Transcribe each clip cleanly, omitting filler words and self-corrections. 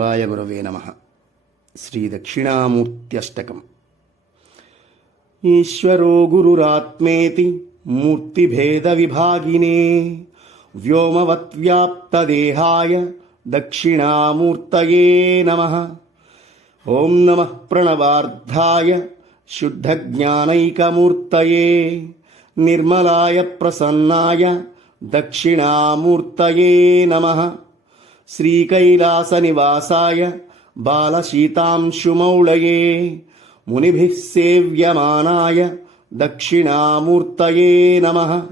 ಶಿವಾಯ ಗುರವೇ ನಮಃ. ಶ್ರೀ ದಕ್ಷಿಣಾಮೂರ್ತ್ಯಷ್ಟಕಂ. ಈಶ್ವರೋ ಗುರುರಾತ್ಮೇತಿ ಮೂರ್ತಿಭೇದ ವಿಭಾಗಿನೇ ವ್ಯೋಮವತ್ವ್ಯಾಪ್ತದೇಹಾಯ ದಕ್ಷಿಣಾಮೂರ್ತಯೇ ನಮಃ. ಓಂ ನಮಃ ಪ್ರಣವಾರ್ಧಾಯ ಶುದ್ಧಜ್ಞಾನೈಕಮೂರ್ತಯೇ ನಿರ್ಮಲಾಯ ಪ್ರಸನ್ನಾಯ ದಕ್ಷಿಣಾಮೂರ್ತಯೇ ನಮಃ. ಶ್ರೀಕೈಲಾಸನಿವಾಸಾಯ ಬಾಲಶೀತಾಂಶುಮೌಳಯೇ ಮುನಿಭಿಃ ಸೇವ್ಯಮಾನಾಯ ದಕ್ಷಿಣಾಮೂರ್ತಯೇ ನಮಃ.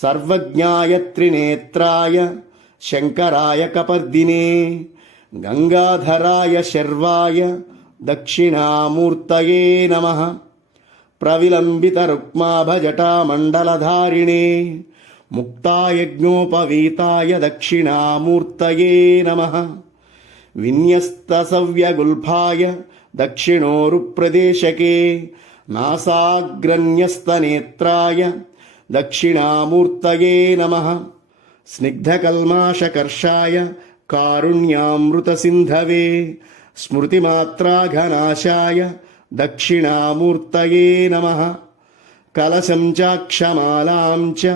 ಸರ್ವಜ್ಞಾಯ ತ್ರಿನೇತ್ರಾಯ ಶಂಕರಾಯ ಕಪರ್ದಿನೇ ಗಂಗಾಧರಾಯ ಶರ್ವಾಯ ದಕ್ಷಿಣಾಮೂರ್ತಯೇ ನಮಃ. ಪ್ರವಿಲಂಬಿತರುಕ್ಮಾಭಜಟಾಮಂಡಲಧಾರಿಣೇ ಮುಕ್ತಾಯಜ್ಞೋಪವೀತಾಯ ದಕ್ಷಿಣಾಮೂರ್ತಯೇ ನಮಃ. ವಿನ್ಯಸ್ತಸವ್ಯಗುಲ್ಫಾಯ ದಕ್ಷಿಣೋರುಪ್ರದೇಶಕೆ ನಾಸಾಗ್ರನ್ಯಸ್ತನೇತ್ರಾಯ ದಕ್ಷಿಣಾಮೂರ್ತಯೇ ನಮಃ. ಸ್ನಿಗ್ಧಕಲ್ಮಾಷಕರ್ಷಾಯ ಕಾರುಣ್ಯಾಮೃತಸಿಂಧವೇ ಸ್ಮೃತಿಮಾತ್ರಾಘನಾಶಾಯ ದಕ್ಷಿಣಾಮೂರ್ತಯೇ ನಮಃ. ಕಲಶಂ ಚಾಕ್ಷಮಾಲಾಂ ಚ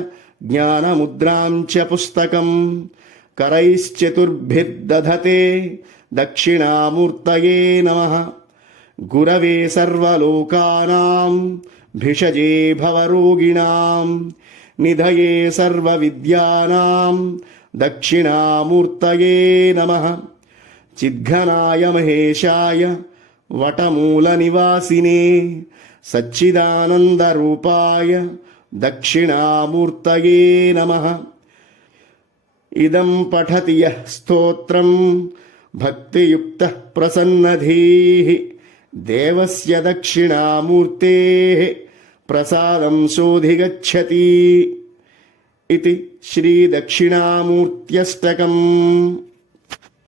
ಜ್ಞಾನಮುದ್ರಾಂ ಚ ಪುಸ್ತಕಂ ಕರೈಶ್ಚತುರ್ಭಿರ್ದಧತೆ ದಕ್ಷಿಣಾಮೂರ್ತಯೇ ನಮಃ. ಗುರವೇ ಸರ್ವಲೋಕಾನಾಂ ಭಿಷಜೇ ಭವರೋಗಿಣಾಂ ನಿಧಯೇ ಸರ್ವವಿದ್ಯಾನಾಂ ದಕ್ಷಿಣಾಮೂರ್ತಯೇ ನಮಃ. ಚಿದ್ಘನಾಯ ಮಹೇಶಾಯ ವಟಮೂಲನಿವಾಸಿನೇ ಸಚ್ಚಿದಾನಂದರೂಪಾಯ ದಕ್ಷಿಣಾಮೂರ್ತಯೇ ನಮಃ. ಇದಂ ಪಠತಿ ಯಃ ಸ್ತೋತ್ರಂ ಭಕ್ತಿಯುಕ್ತಃ ಪ್ರಸನ್ನಧೀಃ ದೇವಸ್ಯ ದಕ್ಷಿಣಾಮೂರ್ತೇಃ ಪ್ರಸಾದಂ ಸೋಧಿಗಚ್ಚತಿ. ಇತಿ ಶ್ರೀ ದಕ್ಷಿಣಾಮೂರ್ತ್ಯಷ್ಟಕಂ.